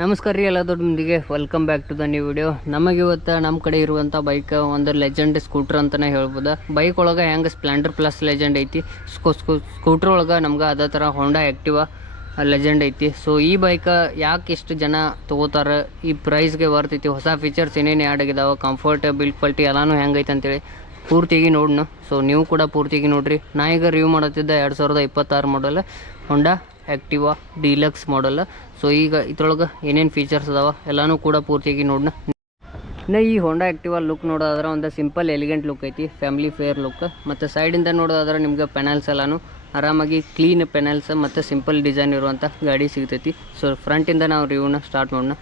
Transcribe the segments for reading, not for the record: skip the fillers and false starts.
ನಮಸ್ಕಾರ ರೀ ಎಲ್ಲ ದೊಡ್ಡಮಂದಿಗೆ welcome back to the new video. ನಮಗೆ ಇವತ್ತು ನಮ್ಮ ಕಡೆ ಇರುವಂಥ ಬೈಕ್ ಒಂದು ಲೆಜೆಂಡ್ ಸ್ಕೂಟ್ರ್ ಅಂತಲೇ ಹೇಳ್ಬೋದು. ಬೈಕ್ ಒಳಗೆ ಹೆಂಗೆ ಸ್ಪ್ಲೆಂಡರ್ ಪ್ಲಸ್ ಲೆಜೆಂಡ್ ಐತಿ, ಸ್ಕೂಟ್ರ್ ಒಳಗೆ ನಮ್ಗೆ ಅದೇ ಥರ ಹೋಂಡಾ ಆ್ಯಕ್ಟಿವಾ ಲೆಜೆಂಡ್ ಐತಿ. ಸೊ ಈ ಬೈಕ್ ಯಾಕೆ ಇಷ್ಟು ಜನ ತೊಗೋತಾರೆ, ಈ ಪ್ರೈಸ್ಗೆ ಬರ್ತೈತಿ, ಹೊಸ ಫೀಚರ್ಸ್ ಏನೇನು ಆ್ಯಡ್ ಆಗಿದಾವೆ, ಕಂಫರ್ಟ್, ಬಿಲ್ಡ್ ಕ್ವಾಲಿಟಿ ಎಲ್ಲನೂ ಹೆಂಗೈತೆ ಅಂತೇಳಿ ಪೂರ್ತಿಯಾಗಿ ನೋಡೋಣ. ಸೊ ನೀವು ಕೂಡ ಪೂರ್ತಿಯಾಗಿ ನೋಡಿರಿ. ನಾ ಈಗ ರಿವ್ಯೂ ಮಾಡುತ್ತಿದ್ದ 2026 ಮಾಡಲ್ ಹೋಂಡಾ ಆ್ಯಕ್ಟಿವಾ ಡೀಲಕ್ಸ್ ಮಾಡಲ್. ಸೊ ಈಗ ಇದ್ರೊಳಗೆ ಏನೇನು ಫೀಚರ್ಸ್ ಅದಾವೆ ಎಲ್ಲನೂ ಕೂಡ ಪೂರ್ತಿಯಾಗಿ ನೋಡೋಣ. ಇನ್ನು ಈ ಹೋಂಡಾ ಆ್ಯಕ್ಟಿವಾ ಲುಕ್ ನೋಡೋದಾದ್ರೆ ಒಂದು ಸಿಂಪಲ್ ಎಲಿಗೆಂಟ್ ಲುಕ್ ಐತಿ, ಫ್ಯಾಮಿಲಿ ಫೇರ್ ಲುಕ್. ಮತ್ತು ಸೈಡಿಂದ ನೋಡೋದಾದ್ರೆ ನಿಮ್ಗೆ ಪೆನಲ್ಸ್ ಎಲ್ಲನೂ ಆರಾಮಾಗಿ ಕ್ಲೀನ್ ಪೆನಲ್ಸ್ ಮತ್ತು ಸಿಂಪಲ್ ಡಿಸೈನ್ ಇರುವಂಥ ಗಾಡಿ ಸಿಗ್ತೈತಿ. ಸೊ ಫ್ರಂಟಿಂದ ನಾವು ರಿವ್ಯೂನ ಸ್ಟಾರ್ಟ್ ಮಾಡೋಣ.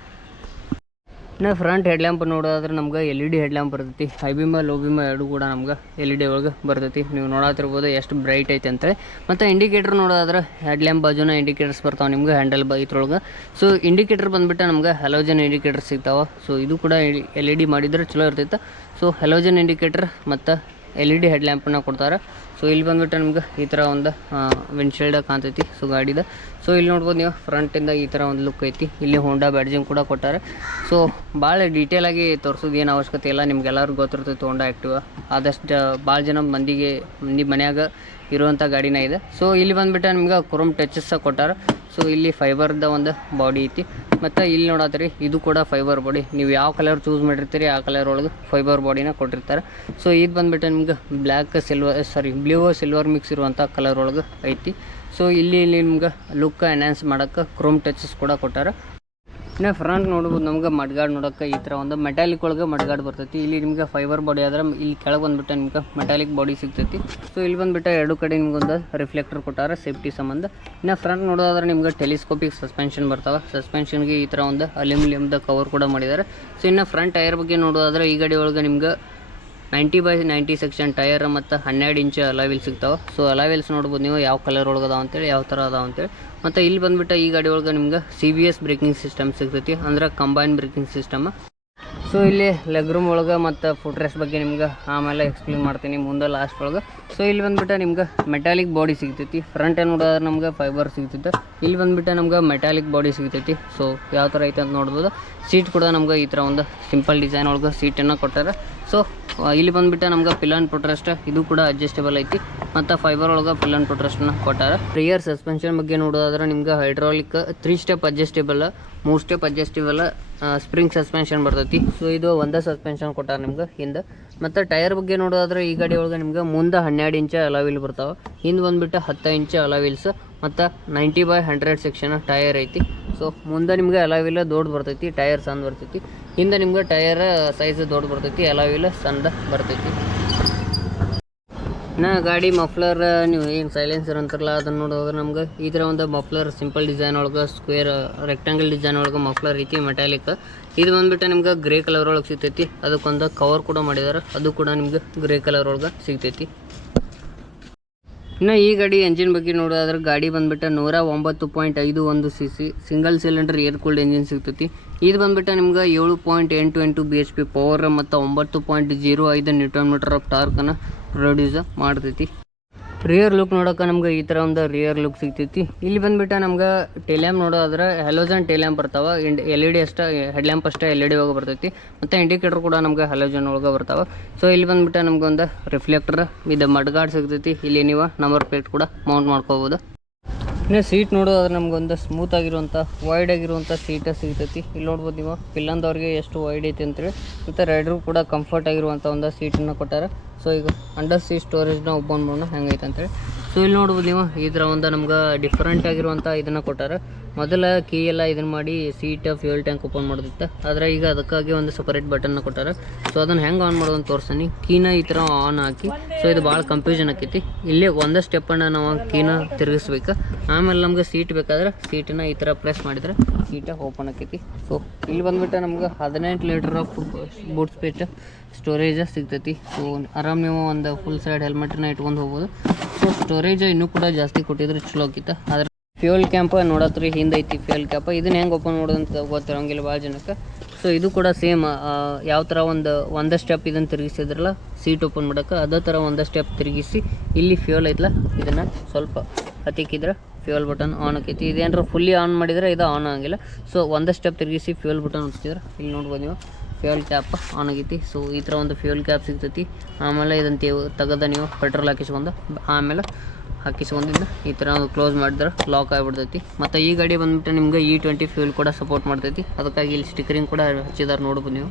ಇನ್ನು ಫ್ರಂಟ್ ಹೆಡ್ಲ್ಯಾಂಪ್ ನೋಡೋದಾದ್ರೆ ನಮ್ಗೆ LED ಹೆಡ್ಲ್ಯಾಂಪ್ ಬರ್ತೈತಿ. ಹೈ ಬೀಮ ಲೋ ಬೀಮ ಎರಡು ಕೂಡ ನಮ್ಗೆ LED ಒಳಗೆ ಬರ್ತೈತಿ. ನೀವು ನೋಡತ್ತಿರ್ಬೋದು ಎಷ್ಟು ಬ್ರೈಟ್ ಐತೆ ಅಂತೇಳಿ. ಮತ್ತು ಇಂಡಿಕೇಟರ್ ನೋಡೋದಾದ್ರೆ ಹೆಡ್ಲ್ಯಾಂಪ್ ಬಾಜುನ ಇಂಡಿಕೇಟರ್ಸ್ ಬರ್ತಾವೆ ನಿಮ್ಗೆ ಹ್ಯಾಂಡಲ್ ಇದ್ರೊಳಗೆ. ಸೊ ಇಂಡಿಕೇಟರ್ ಬಂದುಬಿಟ್ಟು ನಮ್ಗೆ ಹಲೋಜನ್ ಇಂಡಿಕೇಟರ್ ಸಿಗ್ತಾವೆ. ಸೊ ಇದು ಕೂಡ LED ಮಾಡಿದ್ರೆ ಚಲೋ ಇರ್ತೈತೆ. ಸೊ ಹಲೋಜನ್ ಇಂಡಿಕೇಟರ್ ಮತ್ತು LED ಹೆಡ್ಲ್ಯಾಂಪನ್ನ ಕೊಡ್ತಾರೆ. ಸೊ ಇಲ್ಲಿ ಬಂದುಬಿಟ್ಟು ನಮ್ಗೆ ಈ ಥರ ಒಂದು ವಿಂಡ್ಶೀಲ್ಡ್ ಕಾಣ್ತೈತಿ ಸೊ ಗಾಡಿದ. ಸೊ ಇಲ್ಲಿ ನೋಡ್ಬೋದು ನೀವು ಫ್ರಂಟಿಂದ ಈ ಥರ ಒಂದು ಲುಕ್ ಐತಿ. ಇಲ್ಲಿ ಹೋಂಡಾ ಬ್ಯಾಡ್ಜಿಂಗ್ ಕೂಡ ಕೊಟ್ಟಾರೆ. ಸೊ ಭಾಳ ಡೀಟೇಲಾಗಿ ತೋರಿಸೋದು ಏನು ಅವಶ್ಯಕತೆ ಇಲ್ಲ, ನಿಮ್ಗೆಲ್ಲರಿಗೂ ಗೊತ್ತಿರ್ತೈತಿ ಹೋಂಡಾ ಆ್ಯಕ್ಟಿವಾ. ಆದಷ್ಟು ಭಾಳ ಜನ ಮಂದಿ ಮನ್ಯಾಗ ಇರುವಂಥ ಗಾಡಿನ ಇದೆ. ಸೊ ಇಲ್ಲಿ ಬಂದುಬಿಟ್ಟು ನಿಮ್ಗೆ ಕ್ರೋಮ್ ಟಚಸ್ ಕೊಟ್ಟಾರೆ. ಸೊ ಇಲ್ಲಿ ಫೈಬರ್ದ ಒಂದು ಬಾಡಿ ಐತಿ. ಮತ್ತು ಇಲ್ಲಿ ನೋಡತ್ತೀರಿ ಇದು ಕೂಡ ಫೈಬರ್ ಬಾಡಿ. ನೀವು ಯಾವ ಕಲರ್ ಚೂಸ್ ಮಾಡಿರ್ತೀರಿ ಆ ಕಲರ್ ಒಳಗೆ ಫೈಬರ್ ಬಾಡಿನ ಕೊಟ್ಟಿರ್ತಾರೆ. ಸೊ ಇದು ಬಂದುಬಿಟ್ಟು ನಿಮ್ಗೆ ಬ್ಲೂ ಸಿಲ್ವರ್ ಮಿಕ್ಸ್ ಇರುವಂಥ ಕಲರ್ ಒಳಗೆ ಐತಿ. ಸೊ ಇಲ್ಲಿ ನಿಮ್ಗೆ ಲುಕ್ ಎನ್ಹಾನ್ಸ್ ಮಾಡೋಕ್ಕೆ ಕ್ರೋಮ್ ಟಚಸ್ ಕೂಡ ಕೊಟ್ಟಾರೆ. ಇನ್ನು ಫ್ರಂಟ್ ನೋಡ್ಬೋದು ನಮ್ಗೆ ಮಡ್ಗಾಡ್ ನೋಡೋಕೆ ಈ ಥರ ಒಂದು ಮೆಟಾಲಿಕ್ ಒಳಗೆ ಮಡ್ಗಾಡ್ ಬರ್ತೈತಿ. ಇಲ್ಲಿ ನಿಮ್ಗೆ ಫೈಬರ್ ಬಾಡಿ ಆದ್ರೆ ಇಲ್ಲಿ ಕೆಳಗೆ ಬಂದುಬಿಟ್ಟು ನಿಮ್ಗೆ ಮೆಟಾಲಿಕ್ ಬಾಡಿ ಸಿಗ್ತೈತಿ. ಸೊ ಇಲ್ಲಿ ಬಂದುಬಿಟ್ಟು ಎರಡು ಕಡೆ ನಿಮ್ಗೊಂದು ರಿಫ್ಲೆಕ್ಟರ್ ಕೊಟ್ಟಾರೆ ಸೇಫ್ಟಿ ಸಂಬಂಧ. ಇನ್ನು ಫ್ರಂಟ್ ನೋಡೋದಾದ್ರೆ ನಿಮ್ಗೆ ಟೆಲಿಸ್ಕೋಪಿಕ್ ಸಸ್ಪೆನ್ಷನ್ ಬರ್ತಾವೆ. ಸಸ್ಪೆನ್ಷನ್ಗೆ ಈ ಥರ ಒಂದು ಅಲ್ಯೂಮಿನಿಯಮ್ದ ಕವರ್ ಕೂಡ ಮಾಡಿದ್ದಾರೆ. ಸೊ ಇನ್ನು ಫ್ರಂಟ್ ಟೈರ್ ಬಗ್ಗೆ ನೋಡೋದಾದ್ರೆ ಈ ಗಾಡಿ ಒಳಗೆ ನಿಮ್ಗೆ 90/90 ಸೆಕ್ಷನ್ ಟೈರ್ ಮತ್ತು 12 ಇಂಚ್ ಅಲಾವಿಲ್ ಸಿಗ್ತಾವೆ. ಸೊ ಅಲಾವಿಲ್ಸ್ ನೋಡ್ಬೋದು ನೀವು ಯಾವ ಕಲರ್ ಒಳಗೆ ಅದಾವೆ ಅಂತೇಳಿ, ಯಾವ ಥರ ಅದಾವೆ ಅಂತೇಳಿ. ಮತ್ತು ಇಲ್ಲಿ ಬಂದುಬಿಟ್ಟು ಈ ಗಾಡಿ ಒಳಗೆ ನಿಮ್ಗೆ CBS ಬ್ರೇಕಿಂಗ್ ಸಿಸ್ಟಮ್ ಸಿಗ್ತೈತಿ, ಅಂದ್ರೆ ಕಂಬೈನ್ ಬ್ರೇಕಿಂಗ್ ಸಿಸ್ಟಮ್. ಸೊ ಇಲ್ಲಿ ಲೆಗ್ ರೂಮ್ ಒಳಗೆ ಮತ್ತು ಫುಟ್ ರೆಸ್ಟ್ ಬಗ್ಗೆ ನಿಮ್ಗೆ ಆಮೇಲೆ ಎಕ್ಸ್ಪ್ಲೇನ್ ಮಾಡ್ತೀನಿ ಮುಂದೆ ಲಾಸ್ಟ್ ಒಳಗೆ. ಸೊ ಇಲ್ಲಿ ಬಂದುಬಿಟ್ಟು ನಿಮ್ಗೆ ಮೆಟಾಲಿಕ್ ಬಾಡಿ ಸಿಗ್ತೈತಿ. ಫ್ರಂಟ್ ಏನು ನೋಡೋದ್ರೆ ನಮ್ಗೆ ಫೈಬರ್ ಸಿಗ್ತೈತೆ. ಇಲ್ಲಿ ಬಂದುಬಿಟ್ಟು ನಮ್ಗೆ ಮೆಟಾಲಿಕ್ ಬಾಡಿ ಸಿಗ್ತೈತಿ. ಸೊ ಯಾವ ಥರ ಐತೆ ಅಂತ ನೋಡ್ಬೋದು. ಸೀಟ್ ಕೂಡ ನಮ್ಗೆ ಈ ಥರ ಒಂದು ಸಿಂಪಲ್ ಡಿಸೈನ್ ಒಳಗೆ ಸೀಟನ್ನು ಕೊಟ್ಟಾರೆ. ಸೊ ಇಲ್ಲಿ ಬಂದುಬಿಟ್ಟು ನಮ್ಗೆ ಪಿಲ್ಲನ್ ಫುಟ್ರೆಸ್ಟ್ ಇದು ಕೂಡ ಅಡ್ಜಸ್ಟೇಬಲ್ ಐತಿ. ಮತ್ತು ಫೈಬರ್ ಒಳಗೆ ಪಿಲ್ಲನ್ ಫುಟ್ರೆಸ್ಟನ್ನ ಕೊಟ್ಟಾರೆ. ರಿಯರ್ ಸಸ್ಪೆನ್ಷನ್ ಬಗ್ಗೆ ನೋಡೋದಾದ್ರೆ ನಿಮ್ಗೆ hydraulic 3 step adjustable, 3 step adjustable spring suspension ಬರ್ತೈತಿ. ಸೊ ಇದು ಒಂದೇ ಸಸ್ಪೆನ್ಷನ್ ಕೊಟ್ಟಾರೆ ನಿಮ್ಗೆ ಹಿಂದೆ. ಮತ್ತು ಟೈರ್ ಬಗ್ಗೆ ನೋಡೋದಾದ್ರೆ ಈ ಗಾಡಿ ಒಳಗೆ ನಿಮ್ಗೆ ಮುಂದೆ 12 ಇಂಚ್ ಅಲಾವಿಲ್ ಬರ್ತಾವೆ, ಹಿಂದೆ ಬಂದುಬಿಟ್ಟು 10 ಇಂಚ್ ಅಲಾವಿಲ್ಸ್ ಮತ್ತು 90/100 ಸೆಕ್ಷನ್ ಟೈರ್ ಐತಿ. ಸೊ ಮುಂದೆ ನಿಮ್ಗೆ ಅಲಾವಿಲ್ ದೊಡ್ಡ ಬರ್ತೈತಿ, ಟೈರ್ ಸಣ್ಣ ಬರ್ತೈತಿ. ಹಿಂದೆ ನಿಮ್ಗೆ ಟೈರ್ ಸೈಜ್ ದೊಡ್ಡ ಬರ್ತೈತಿ, ಅಲಾವಿಲ್ ಸಣ್ಣ ಬರ್ತೈತಿ. ಇನ್ನು ಗಾಡಿ ಮಫ್ಲರ್ ನೀವು ಏನು ಸೈಲೆನ್ಸರ್ ಅಂತಾರಲ್ಲ ಅದನ್ನು ನೋಡೋದ್ರೆ ನಮ್ಗೆ ಈ ಥರ ಒಂದು ಮಫ್ಲರ್ ಸಿಂಪಲ್ ಡಿಸೈನ್ ಒಳಗೆ ಸ್ಕ್ವೇರ್ ರೆಕ್ಟಾಂಗಲ್ ಡಿಸೈನ್ ಒಳಗೆ ಮಫ್ಲರ್ ಐತಿ ಮೆಟಾಲಿಕ್. ಇದು ಬಂದುಬಿಟ್ಟು ನಿಮ್ಗೆ ಗ್ರೇ ಕಲರ್ ಒಳಗೆ ಸಿಗ್ತೈತಿ. ಅದಕ್ಕೊಂದು ಕವರ್ ಕೂಡ ಮಾಡಿದ್ದಾರೆ, ಅದು ಕೂಡ ನಿಮ್ಗೆ ಗ್ರೇ ಕಲರ್ ಒಳಗೆ ಸಿಗ್ತೈತಿ. ಇನ್ನು ಈ ಗಾಡಿ ಎಂಜಿನ್ ಬಗ್ಗೆ ನೋಡೋದಾದ್ರೆ ಗಾಡಿ ಬಂದುಬಿಟ್ಟು 109.51 cc single cylinder air cooled engine ಸಿಗ್ತೈತಿ. ಇದು ಬಂದುಬಿಟ್ಟು ನಿಮ್ಗೆ 7.88 BHP ಪವರ್ ಮತ್ತು 9.05 Nm ಆಫ್ ಟಾರ್ಕನ್ನು ಪ್ರೊಡ್ಯೂಸ್ ಮಾಡ್ತೈತಿ. ರಿಯರ್ ಲುಕ್ ನೋಡೋಕೆ ನಮ್ಗೆ ಈ ಥರ ಒಂದು ರಿಯರ್ ಲುಕ್ ಸಿಗ್ತೈತಿ. ಇಲ್ಲಿ ಬಂದುಬಿಟ್ಟು ನಮ್ಗೆ ಟೇಲ್ಯಾಂಪ್ ನೋಡೋದಾದ್ರೆ ಹಲೋಜನ್ ಟೇಲ್ಯಾಂಪ್ ಬರ್ತಾವೆ. LED ಅಷ್ಟೇ ಹೆಡ್ಲ್ಯಾಂಪ್ ಅಷ್ಟೇ LED ಒಳಗೆ ಬರ್ತೈತಿ. ಮತ್ತು ಇಂಡಿಕೇಟರ್ ಕೂಡ ನಮ್ಗೆ ಹಲೋಜನ್ ಒಳಗೆ ಬರ್ತಾವೆ. ಸೊ ಇಲ್ಲಿ ಬಂದುಬಿಟ್ಟು ನಮ್ಗೆ ಒಂದು ರಿಫ್ಲೆಕ್ಟರ್ ಇದು ಮಡ್ಗಾರ್ಡ್ ಸಿಗ್ತೈತಿ. ಇಲ್ಲಿ ನೀವು ನಂಬರ್ ಪ್ಲೇಟ್ ಕೂಡ ಮೌಂಟ್ ಮಾಡ್ಕೋಬೋದು. ಇನ್ನು ಸೀಟ್ ನೋಡೋದಾದ್ರೆ ನಮ್ಗೊಂದು ಸ್ಮೂತ್ ಆಗಿರುವಂಥ ವೈಡ್ ಆಗಿರುವಂಥ ಸೀಟ ಸಿಗ್ತೈತಿ. ಇಲ್ಲಿ ನೋಡ್ಬೋದು ನೀವು ಪಿಲ್ಲಂದವ್ರಿಗೆ ಎಷ್ಟು ವೈಡ್ ಐತಿ ಅಂತೇಳಿ. ಮತ್ತು ರೈಡ್ರು ಕೂಡ ಕಂಫರ್ಟ್ ಆಗಿರುವಂಥ ಒಂದು ಸೀಟನ್ನು ಕೊಟ್ಟಾರೆ. ಸೊ ಈಗ ಅಂಡರ್ ಸೀಟ್ ಸ್ಟೋರೇಜ್ನ ಓಪನ್ ಮಾಡೋಣ ಹೆಂಗೈತೆ ಅಂತೇಳಿ. ಸೊ ಇಲ್ಲಿ ನೋಡ್ಬೋದು ನೀವು ಈ ಥರ ಒಂದು ನಮ್ಗೆ ಡಿಫ್ರೆಂಟ್ ಆಗಿರುವಂಥ ಇದನ್ನು ಕೊಟ್ಟಾರೆ. ಮೊದಲ ಕೀ ಎಲ್ಲ ಇದನ್ನು ಮಾಡಿ ಸೀಟ್ ಫ್ಯೂಯಲ್ ಟ್ಯಾಂಕ್ ಓಪನ್ ಮಾಡೋದಿತ್ತು, ಆದರೆ ಈಗ ಅದಕ್ಕಾಗಿ ಒಂದು ಸಪರೇಟ್ ಬಟನ್ನ ಕೊಟ್ಟಾರೆ. ಸೊ ಅದನ್ನು ಹೆಂಗೆ ಆನ್ ಮಾಡೋದು ಅಂತ ತೋರಿಸ್ತೀನಿ. ಕೀನ ಈ ಥರ ಆನ್ ಹಾಕಿ, ಸೊ ಇದು ಭಾಳ ಕನ್ಫ್ಯೂಷನ್ ಆಕೈತಿ. ಇಲ್ಲೇ ಒಂದೇ ಸ್ಟೆಪ್ಪನ್ನು ನಾವು ಕೀನ ತಿರುಗಿಸ್ಬೇಕು. ಆಮೇಲೆ ನಮ್ಗೆ ಸೀಟ್ ಬೇಕಾದ್ರೆ ಸೀಟನ್ನು ಈ ಥರ ಪ್ರೆಸ್ ಮಾಡಿದರೆ ಸೀಟ ಓಪನ್ ಆಕೈತಿ. ಸೊ ಇಲ್ಲಿ ಬಂದುಬಿಟ್ಟು ನಮ್ಗೆ 18 litre of boot space storage ಸಿಗ್ತೈತಿ. ಸೊ ಆರಾಮ್ ನೀವು ಒಂದು ಫುಲ್ ಸೈಡ್ ಹೆಲ್ಮೆಟನ್ನ ಇಟ್ಕೊಂಡು ಹೋಗ್ಬೋದು. ಸೊ ಸ್ಟೋರೇಜ್ ಇನ್ನೂ ಕೂಡ ಜಾಸ್ತಿ ಕೊಟ್ಟಿದ್ರೆ ಚಲೋ ಆಕಿತ್ತು. ಆದರೆ ಫ್ಯೂಯಲ್ ಕ್ಯಾಂಪ್ ನೋಡತ್ರಿ ಹಿಂದೆ ಐತಿ ಫ್ಯೂಯಲ್ ಕ್ಯಾಂಪ್. ಇದನ್ನ ಹೆಂಗೆ ಓಪನ್ ಮಾಡೋದಂತ ಗೊತ್ತಿರೋಂಗಿಲ್ಲ ಭಾಳ ಜನಕ್ಕೆ. ಸೊ ಇದು ಕೂಡ ಸೇಮ್ ಯಾವ ಥರ ಒಂದೇ ಸ್ಟೆಪ್ ಇದನ್ನು ತಿರುಗಿಸಿದ್ರಲ್ಲ ಸೀಟ್ ಓಪನ್ ಮಾಡೋಕ್ಕೆ, ಅದೇ ಥರ ಒಂದೇ ಸ್ಟೆಪ್ ತಿರುಗಿಸಿ ಇಲ್ಲಿ ಫ್ಯೂಯಲ್ ಐತಲ್ಲ ಇದನ್ನು ಸ್ವಲ್ಪ ಹತ್ತಿಕ್ಕಿದ್ರೆ ಫ್ಯೂಯಲ್ ಬಟನ್ ಆನ್ ಆಕೈತಿ. ಇದೇನಾರ ಫುಲ್ಲಿ ಆನ್ ಮಾಡಿದರೆ ಇದು ಆನ್ ಆಗಂಗಿಲ್ಲ. ಸೊ ಒಂದು ಸ್ಟೆಪ್ ತಿರುಗಿಸಿ ಫ್ಯೂಯಲ್ ಬಟನ್ ಒತ್ತಿದ್ರೆ ಇಲ್ಲಿ ನೋಡ್ಬೋದು ನೀವು ಫ್ಯೂಯಲ್ ಕ್ಯಾಪ್ ಆನ್ ಆಗೈತಿ. ಸೊ ಈ ಥರ ಒಂದು ಫ್ಯೂಯಲ್ ಕ್ಯಾಪ್ ಸಿಗ್ತೈತಿ. ಆಮೇಲೆ ಇದನ್ನು ತೆಗೆದ ನೀವು ಪೆಟ್ರೋಲ್ ಹಾಕಿಸ್ಕೊಂಡು ಆಮೇಲೆ ಹಾಕಿಸ್ಕೊಂಡಿದ್ದು ಈ ಥರ ಒಂದು ಕ್ಲೋಸ್ ಮಾಡಿದ್ರೆ ಲಾಕ್ ಆಗಿಬಿಡ್ತೈತಿ. ಮತ್ತು ಈ ಗಾಡಿ ಬಂದುಬಿಟ್ಟು ನಿಮ್ಗೆ E20 ಫ್ಯೂಲ್ ಕೂಡ ಸಪೋರ್ಟ್ ಮಾಡ್ತೈತಿ. ಅದಕ್ಕಾಗಿ ಇಲ್ಲಿ ಸ್ಟಿಕರಿಂಗ್ ಕೂಡ ಹಚ್ಚಿದಾರೆ ನೋಡ್ಬೋದು ನೀವು.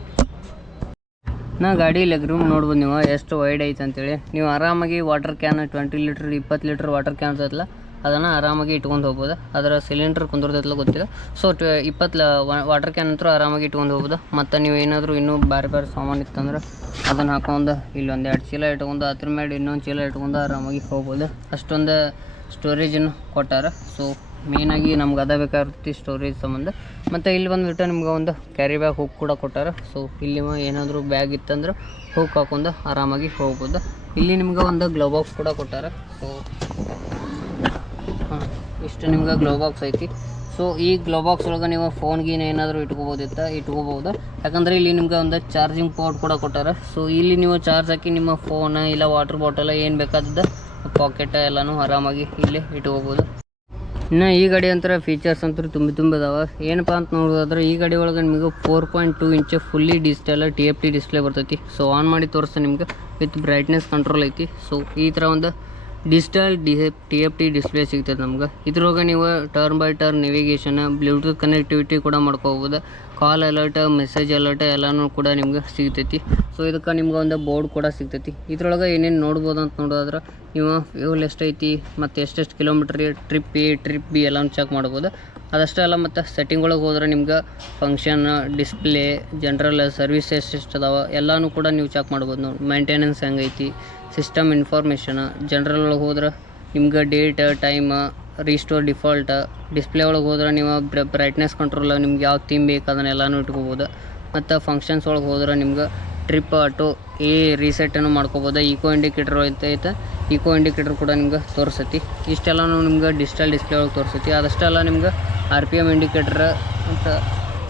ಗಾಡಿ ಲೆಗ್ ರೂಮ್ ನೋಡ್ಬೋದು ನೀವು ಎಷ್ಟು ವೈಡ್ ಐತೆ ಅಂತೇಳಿ. ನೀವು ಆರಾಮಾಗಿ water can 20 litre 20 litre water can ಇರ್ತೈತಲ್ಲ ಅದನ್ನು ಆರಾಮಾಗಿ ಇಟ್ಕೊಂಡು ಹೋಗ್ಬೋದು. ಅದರ ಸಿಲಿಂಡ್ರ್ ಕುಂದಿರ್ತೈತಲ್ಲ ಗೊತ್ತಿಲ್ಲ. ಸೊ 20 ವಾಟರ್ ಕ್ಯಾನ್ ಅಂತೂ ಆರಾಮಾಗಿ ಇಟ್ಕೊಂಡು ಹೋಗ್ಬೋದು. ಮತ್ತು ನೀವು ಏನಾದರೂ ಇನ್ನೂ ಬೇರೆ ಬೇರೆ ಸಾಮಾನು ಇತ್ತಂದ್ರೆ ಅದನ್ನು ಹಾಕೊಂಡು ಇಲ್ಲಿ ಒಂದು 2 ಚೀಲ ಇಟ್ಕೊಂಡು ಅದ್ರ ಮೇಲೆ ಇನ್ನೊಂದು ಚೀಲ ಇಟ್ಕೊಂಡು ಆರಾಮಾಗಿ ಹೋಗ್ಬೋದು. ಅಷ್ಟೊಂದು ಸ್ಟೋರೇಜನ್ನು ಕೊಟ್ಟಾರ. ಸೊ ಮೇಯ್ನಾಗಿ ನಮ್ಗೆ ಅದ ಬೇಕಾಗಿರ್ತೈತಿ ಸ್ಟೋರೇಜ್ ಸಂಬಂಧ. ಮತ್ತು ಇಲ್ಲಿ ಬಂದುಬಿಟ್ಟು ನಿಮ್ಗೆ ಒಂದು ಕ್ಯಾರಿ ಬ್ಯಾಗ್ ಹುಕ್ ಕೂಡ ಕೊಟ್ಟಾರ. ಸೊ ಇಲ್ಲಿ ಏನಾದರೂ ಬ್ಯಾಗ್ ಇತ್ತಂದ್ರೆ ಹುಕ್ ಹಾಕೊಂಡು ಆರಾಮಾಗಿ ಹೋಗ್ಬೋದು. ಇಲ್ಲಿ ನಿಮ್ಗೆ ಒಂದು ಗ್ಲೋ ಬಾಕ್ಸ್ ಕೂಡ ಕೊಟ್ಟಾರ. ಸೊ ಇಷ್ಟು ನಿಮ್ಗೆ ಗ್ಲೋ ಬಾಕ್ಸ್ ಐತಿ. ಸೊ ಈ ಗ್ಲೋ ಬಾಕ್ಸ್ ಒಳಗೆ ನೀವು ಫೋನ್ಗೀನ ಏನಾದರೂ ಇಟ್ಕೋಬೋದು. ಯಾಕಂದರೆ ಇಲ್ಲಿ ನಿಮ್ಗೆ ಒಂದು ಚಾರ್ಜಿಂಗ್ ಪೋರ್ಟ್ ಕೂಡ ಕೊಟ್ಟಾರ. ಸೊ ಇಲ್ಲಿ ನೀವು ಚಾರ್ಜ್ ಹಾಕಿ ನಿಮ್ಮ ಫೋನ್ ಇಲ್ಲ ವಾಟರ್ ಬಾಟಲ್ ಏನು ಬೇಕಾದದ್ದು ಪಾಕೆಟ್ ಎಲ್ಲನೂ ಆರಾಮಾಗಿ ಇಲ್ಲಿ ಇಟ್ಕೋಬೋದು. ಇನ್ನು ಈ ಗಾಡಿ ಅಂತಾರೆ ಫೀಚರ್ಸ್ ಅಂತೂ ತುಂಬ ಅದಾವೆ. ಏನಪ್ಪ ಅಂತ ನೋಡೋದಾದ್ರೆ ಈ ಗಾಡಿ ಒಳಗೆ ನಿಮಗೆ 4.2 inch fully digital TFT display ಬರ್ತೈತಿ. ಸೊ ಆನ್ ಮಾಡಿ ತೋರಿಸ್ತಾ ನಿಮ್ಗೆ ವಿತ್ ಬ್ರೈಟ್ನೆಸ್ ಕಂಟ್ರೋಲ್ ಐತಿ. ಸೊ ಈ ಥರ ಒಂದು ಡಿಜಿಟಲ್ TFT ಡಿಸ್ಪ್ಲೇ ಸಿಗ್ತದೆ ನಮ್ಗೆ. ಇದ್ರೊಳಗೆ ನೀವು turn by turn navigation, Bluetooth connectivity ಕೂಡ ಮಾಡ್ಕೋಬೋದು. ಕಾಲ್ ಅಲರ್ಟ್, ಮೆಸೇಜ್ ಅಲರ್ಟ್ ಎಲ್ಲನೂ ಕೂಡ ನಿಮ್ಗೆ ಸಿಗ್ತೈತಿ. ಸೊ ಇದಕ್ಕೆ ನಿಮ್ಗೆ ಒಂದು ಬೋರ್ಡ್ ಕೂಡ ಸಿಗ್ತೈತಿ. ಇದ್ರೊಳಗೆ ಏನೇನು ನೋಡ್ಬೋದು ಅಂತ ನೋಡೋದಾದ್ರೆ ನೀವು ಫ್ಯೂಲ್ ಎಷ್ಟೈತಿ ಮತ್ತು ಎಷ್ಟೆಷ್ಟು kilometre trip A trip B ಎಲ್ಲನೂ ಚೆಕ್ ಮಾಡ್ಬೋದು. ಅದಷ್ಟೇ ಅಲ್ಲ ಮತ್ತು ಸೆಟ್ಟಿಂಗ್ ಒಳಗೆ ಹೋದ್ರೆ ನಿಮ್ಗೆ ಫಂಕ್ಷನ್, ಡಿಸ್ಪ್ಲೇ, ಜನರಲ್ ಸರ್ವಿಸ್ ಎಷ್ಟು ಅದಾವೆ ಎಲ್ಲನೂ ಕೂಡ ನೀವು ಚೆಕ್ ಮಾಡ್ಬೋದು. ನೋಡಿ ಮೇಂಟೆನೆನ್ಸ್ ಹೆಂಗೈತಿ, ಸಿಸ್ಟಮ್ ಇನ್ಫಾರ್ಮೇಷನ್. ಜನರಲ್ ಒಳಗೆ ಹೋದ್ರೆ ನಿಮ್ಗೆ date, time, restore default. Display ಒಳಗೆ ಹೋದ್ರೆ ನೀವು ಬ್ರೈಟ್ನೆಸ್ ಕಂಟ್ರೋಲ್ ನಿಮ್ಗೆ ಯಾವ ಥೀಮ್ ಬೇಕು ಅದನ್ನೆಲ್ಲನೂ ಇಟ್ಕೋಬೋದು. ಮತ್ತು ಫಂಕ್ಷನ್ಸ್ ಒಳಗೆ ಹೋದ್ರೆ ನಿಮ್ಗೆ ಟ್ರಿಪ್ ಆಟೋ ರೀಸೆಟನ್ನು ಮಾಡ್ಕೋಬೋದು. ಈಕೋ ಇಂಡಿಕೇಟರ್ ಐತೆ. ಈಕೋ ಇಂಡಿಕೇಟರ್ ಕೂಡ ನಿಮ್ಗೆ ತೋರಿಸ್ತೈತಿ. ಇಷ್ಟೆಲ್ಲನೂ ನಿಮ್ಗೆ ಡಿಜಿಟಲ್ ಡಿಸ್ಪ್ಲೇ ಒಳಗೆ ತೋರಿಸ್ತೈತಿ. ಅದಷ್ಟೇ ಅಲ್ಲ ನಿಮ್ಗೆ RPM ಇಂಡಿಕೇಟರ್ ಮತ್ತು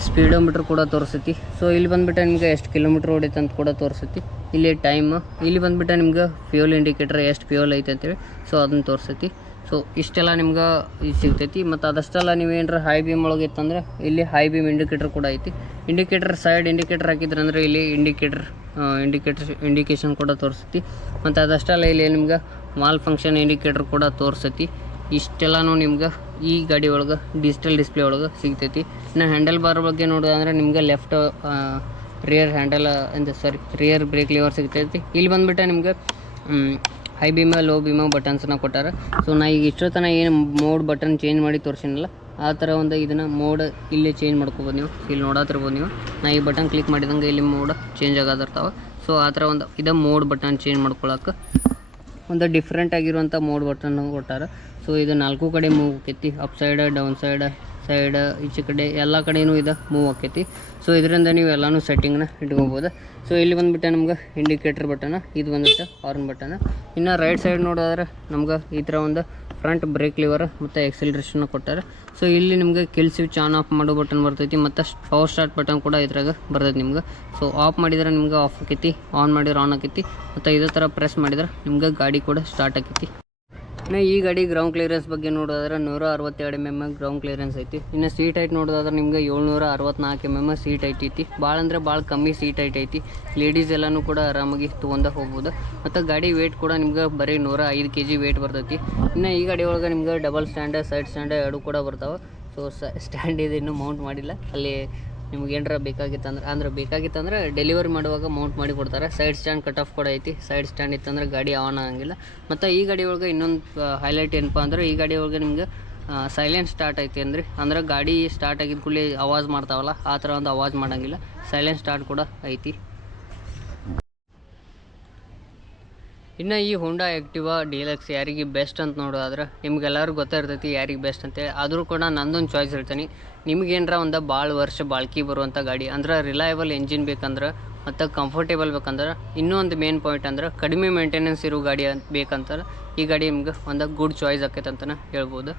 ಸ್ಪೀಡೋಮೀಟ್ರ್ ಕೂಡ ತೋರಿಸ್ತೈತಿ. ಸೊ ಇಲ್ಲಿ ಬಂದುಬಿಟ್ಟು ನಿಮ್ಗೆ ಎಷ್ಟು ಕಿಲೋಮೀಟ್ರ್ ಓಡೈತೆ ಅಂತ ಕೂಡ ತೋರಿಸ್ತೈತಿ. ಇಲ್ಲಿ ಟೈಮ್, ಇಲ್ಲಿ ಬಂದುಬಿಟ್ಟು ನಿಮ್ಗೆ ಫ್ಯೂಲ್ ಇಂಡಿಕೇಟರ್ ಎಷ್ಟು ಫ್ಯೂಲ್ ಐತೆ ಅಂತೇಳಿ ಸೊ ಅದನ್ನು ತೋರಿಸ್ತೈತಿ. ಸೊ ಇಷ್ಟೆಲ್ಲ ನಿಮ್ಗೆ ಇದು ಸಿಗ್ತೈತಿ. ಮತ್ತು ಅದಷ್ಟೆಲ್ಲ ನೀವು ಏನಾರ ಹೈ ಬೀಮ್ ಒಳಗೆ ಇತ್ತಂದ್ರೆ ಇಲ್ಲಿ ಹೈ ಬೀಮ್ ಇಂಡಿಕೇಟರ್ ಕೂಡ ಐತಿ. ಸೈಡ್ ಇಂಡಿಕೇಟರ್ ಹಾಕಿದ್ರೆ ಅಂದರೆ ಇಲ್ಲಿ ಇಂಡಿಕೇಷನ್ ಕೂಡ ತೋರಿಸ್ತೈತಿ. ಮತ್ತು ಅದಷ್ಟೆಲ್ಲ ಇಲ್ಲಿ ನಿಮ್ಗೆ ಮಾಲ್ ಫಂಕ್ಷನ್ ಇಂಡಿಕೇಟರ್ ಕೂಡ ತೋರಿಸ್ತೈತಿ. ಇಷ್ಟೆಲ್ಲನೂ ನಿಮ್ಗೆ ಈ ಗಾಡಿ ಒಳಗೆ ಡಿಜಿಟಲ್ ಡಿಸ್ಪ್ಲೇ ಒಳಗೆ ಸಿಗ್ತೈತಿ. ಇನ್ನು ಹ್ಯಾಂಡಲ್ ಬಾರ್ ಬಗ್ಗೆ ನೋಡೋದಂದ್ರೆ ನಿಮ್ಗೆ ಲೆಫ್ಟ್ ರಿಯರ್ ಬ್ರೇಕ್ ಲಿವರ್ ಸಿಗ್ತೈತಿ. ಇಲ್ಲಿ ಬಂದುಬಿಟ್ಟು ನಿಮ್ಗೆ ಹೈ ಬೀಮ, ಲೋ ಬೀಮ ಬಟನ್ಸನ್ನ ಕೊಟ್ಟಾರೆ. ಸೊ ನಾ ಈಗ ಇಷ್ಟೊತ್ತನ ಏನು ಮೋಡ್ ಬಟನ್ ಚೇಂಜ್ ಮಾಡಿ ತೋರಿಸಿನಲ್ಲ ಆ ಥರ ಒಂದು ಇದನ್ನು ಮೋಡ್ ಇಲ್ಲೇ ಚೇಂಜ್ ಮಾಡ್ಕೋಬೋದು. ನೀವು ಇಲ್ಲಿ ನೋಡತ್ತಿರ್ಬೋದು. ನೀವು ನಾ ಈ ಬಟನ್ ಕ್ಲಿಕ್ ಮಾಡಿದಂಗೆ ಇಲ್ಲಿ ಮೋಡ್ ಚೇಂಜ್ ಆಗೋದಿರ್ತಾವೆ. ಸೊ ಆ ಥರ ಒಂದು ಇದು ಮೋಡ್ ಬಟನ್ ಚೇಂಜ್ ಮಾಡ್ಕೊಳಕ್ಕೆ ಒಂದು ಡಿಫ್ರೆಂಟ್ ಆಗಿರುವಂಥ ಮೋಡ್ ಬಟನ್ ಕೊಟ್ಟಾರೆ. ಸೊ ಇದು 4 ಕಡೆ ಮೂವ್ ಆಕೈತಿ. ಅಪ್ ಸೈಡ್, ಡೌನ್ ಸೈಡ್, ಈಚೆ ಕಡೆ ಎಲ್ಲ ಕಡೆಯೂ ಇದು ಮೂವ್ ಆಕೈತಿ. ಸೊ ಇದರಿಂದ ನೀವು ಎಲ್ಲನೂ ಸೆಟ್ಟಿಂಗ್ನ ಇಟ್ಕೋಬೋದು. ಸೊ ಇಲ್ಲಿ ಬಂದುಬಿಟ್ಟು ನಮ್ಗೆ ಇಂಡಿಕೇಟರ್ ಬಟನ್, ಇದು ಬಂದುಬಿಟ್ಟು ಹಾರ್ನ್ ಬಟನ್. ಇನ್ನು ರೈಟ್ ಸೈಡ್ ನೋಡೋದಾದ್ರೆ ನಮ್ಗೆ ಈ ಥರ ಒಂದು ಫ್ರಂಟ್ ಬ್ರೇಕ್ ಲಿವರ್ ಮತ್ತು ಎಕ್ಸಿಲರೇಷನ್ ಕೊಟ್ಟಾರೆ. ಸೊ ಇಲ್ಲಿ ನಿಮಗೆ ಕಿಲ್ ಸ್ವಿಚ್ ಆನ್ ಆಫ್ ಮಾಡೋ ಬಟನ್ ಬರ್ತೈತಿ ಮತ್ತು ಪವರ್ ಸ್ಟಾರ್ಟ್ ಬಟನ್ ಕೂಡ ಇದ್ರಾಗ ಬರ್ತೈತಿ ನಿಮ್ಗೆ. ಸೊ ಆಫ್ ಮಾಡಿದ್ರೆ ನಿಮ್ಗೆ ಆಫ್ ಆಕೈತಿ, ಆನ್ ಮಾಡಿದ್ರೆ ಆನ್ ಆಕೈತಿ. ಮತ್ತು ಇದೇ ಥರ ಪ್ರೆಸ್ ಮಾಡಿದ್ರೆ ನಿಮ್ಗೆ ಗಾಡಿ ಕೂಡ ಸ್ಟಾರ್ಟ್ ಆಕೈತಿ. ಇನ್ನು ಈ ಗಾಡಿ ಗ್ರೌಂಡ್ ಕ್ಲಿಯರೆನ್ಸ್ ಬಗ್ಗೆ ನೋಡೋದಾದ್ರೆ 162 mm ಗ್ರೌಂಡ್ ಕ್ಲಿಯರೆನ್ಸ್ ಐತಿ. ಇನ್ನು ಸೀಟ್ ಹೈಟ್ ನೋಡೋದಾದ್ರೆ ನಿಮ್ಗೆ 764 mm ಸೀಟ್ ಹೈಟ್ ಐತಿ. ಭಾಳ ಅಂದರೆ ಭಾಳ ಕಮ್ಮಿ ಸೀಟ್ ಹೈಟ್ ಐತಿ. ಲೇಡೀಸ್ ಎಲ್ಲನೂ ಕೂಡ ಆರಾಮಾಗಿ ತೊಗೊಂಡು ಹೋಗ್ಬೋದು. ಮತ್ತು ಗಾಡಿ ವೇಟ್ ಕೂಡ ನಿಮ್ಗೆ ಬರೀ 105 kg ವೇಟ್ ಬರ್ತೈತಿ. ಇನ್ನು ಈ ಗಾಡಿ ಒಳಗೆ ನಿಮ್ಗೆ ಡಬಲ್ ಸ್ಟ್ಯಾಂಡ್, ಸೈಡ್ ಸ್ಟ್ಯಾಂಡ್ ಎರಡು ಕೂಡ ಬರ್ತಾವೆ. ಸೊ ಸ್ಟ್ಯಾಂಡ್ ಇದು ಇನ್ನೂ ಮೌಂಟ್ ಮಾಡಿಲ್ಲ. ಅಲ್ಲಿ ನಿಮ್ಗೆ ಏನಾರ ಬೇಕಾಗಿತ್ತಂದ್ರೆ ಡೆಲಿವರಿ ಮಾಡುವಾಗ ಮೌಂಟ್ ಮಾಡಿ ಕೊಡ್ತಾರೆ. ಸೈಡ್ ಸ್ಟ್ಯಾಂಡ್ ಕಟ್ ಆಫ್ ಕೂಡ ಐತಿ. ಸೈಡ್ ಸ್ಟ್ಯಾಂಡ್ ಇತ್ತಂದ್ರೆ ಗಾಡಿ ಆನ್ ಆಗಂಗಿಲ್ಲ. ಮತ್ತು ಈ ಗಾಡಿ ಒಳಗೆ ಇನ್ನೊಂದು ಹೈಲೈಟ್ ಏನಪ್ಪ ಅಂದ್ರೆ ಈ ಗಾಡಿ ಒಳಗೆ ನಿಮ್ಗೆ ಸೈಲೆಂಟ್ ಸ್ಟಾರ್ಟ್ ಐತಿ. ಅಂದ್ರೆ ಗಾಡಿ ಸ್ಟಾರ್ಟ್ ಆಗಿದ ಕೂಡಲೇ ಆವಾಜ್ ಮಾಡ್ತಾವಲ್ಲ ಆ ಥರ ಒಂದು ಆವಾಜ್ ಮಾಡೋಂಗಿಲ್ಲ. ಸೈಲೆಂಟ್ ಸ್ಟಾರ್ಟ್ ಕೂಡ ಐತಿ. ಇನ್ನು ಈ ಹೋಂಡಾ ಆ್ಯಕ್ಟಿವಾ ಡೀಲಕ್ಸ್ ಯಾರಿಗೆ ಬೆಸ್ಟ್ ಅಂತ ನೋಡೋದಾದ್ರೆ ನಿಮ್ಗೆಲ್ಲರಿಗೂ ಗೊತ್ತಿರ್ತೈತಿ ಯಾರಿಗೆ ಬೆಸ್ಟ್ ಅಂತೇಳಿ. ಆದರೂ ಕೂಡ ನಂದೊಂದು ಚಾಯ್ಸ್ ಹೇಳ್ತೀನಿ. ನಿಮ್ಗೇನಾರ ಒಂದು ಭಾಳ ವರ್ಷ ಬಾಳ್ಕಿ ಬರುವಂಥ ಗಾಡಿ ಅಂದ್ರೆ ರಿಲಯಬಲ್ ಎಂಜಿನ್ ಬೇಕಂದ್ರೆ ಮತ್ತು ಕಂಫರ್ಟೇಬಲ್ ಬೇಕಂದ್ರೆ ಇನ್ನೂ ಒಂದು ಮೇನ್ ಪಾಯಿಂಟ್ ಅಂದ್ರೆ ಕಡಿಮೆ ಮೇಂಟೆನೆನ್ಸ್ ಇರೋ ಗಾಡಿ ಬೇಕಂತಾರೆ ಈ ಗಾಡಿ ನಿಮ್ಗೆ ಒಂದು ಗುಡ್ ಚಾಯ್ಸ್ ಆಕೈತೆ ಅಂತಲೇ ಹೇಳ್ಬೋದು.